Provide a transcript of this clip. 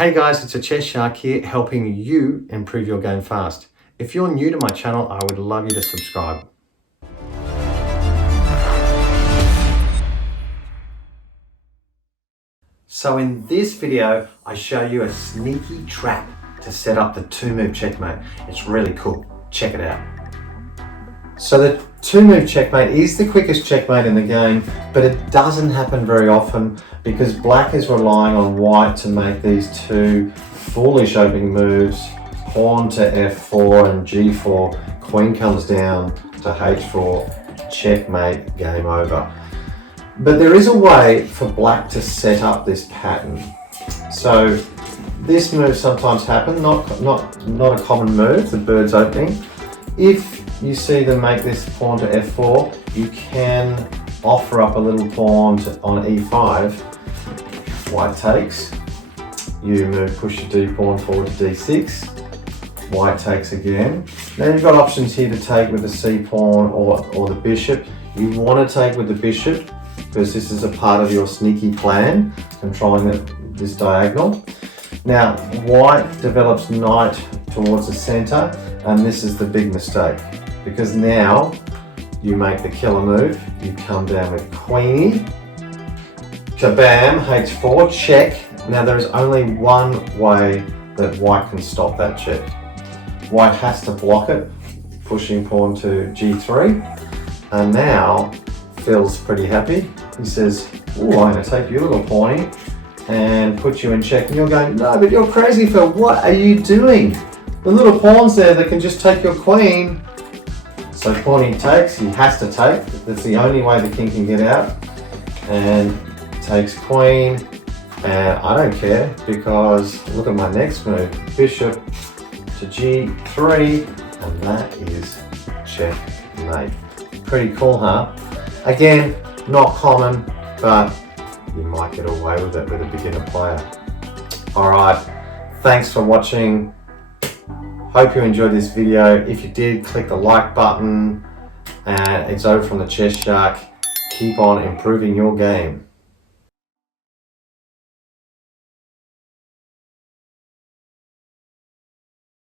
Hey guys, it's a Chess Shark here, helping you improve your game fast. If you're new to my channel, I would love you to subscribe. So in this video, I show you a sneaky trap to set up the 2-move checkmate. It's really cool. Check it out. So the 2-move checkmate is the quickest checkmate in the game, but it doesn't happen very often because black is relying on white to make these two foolish opening moves, pawn to f4 and g4, queen comes down to h4, checkmate, game over. But there is a way for black to set up this pattern. So this move sometimes happens, not a common move, the bird's opening. If you see them make this pawn to f4, you can offer up a little pawn on e5. White takes. You push your d pawn forward to d6. White takes again. Now you've got options here to take with the c pawn or the bishop. You want to take with the bishop because this is a part of your sneaky plan, controlling this diagonal. Now white develops knight towards the center, and this is the big mistake because now you make the killer move. You come down with queenie, kabam, h4, check. Now there is only one way that white can stop that check. White has to block it, pushing pawn to g3, and now Phil's pretty happy. He says, oh, I'm going to take your little pawny and put you in check. And you're going, no, but you're crazy, Phil. What are you doing? The little pawn's there that can just take your queen. So pawny takes, he has to take. That's the only way the king can get out. And takes queen. And I don't care because look at my next move. Bishop to g3. And that is checkmate. Pretty cool, huh? Again, not common, but you might get away with it with a beginner player. Alright, thanks for watching. Hope you enjoyed this video. If you did, click the like button. And it's over from the Chess Shark. Keep on improving your game.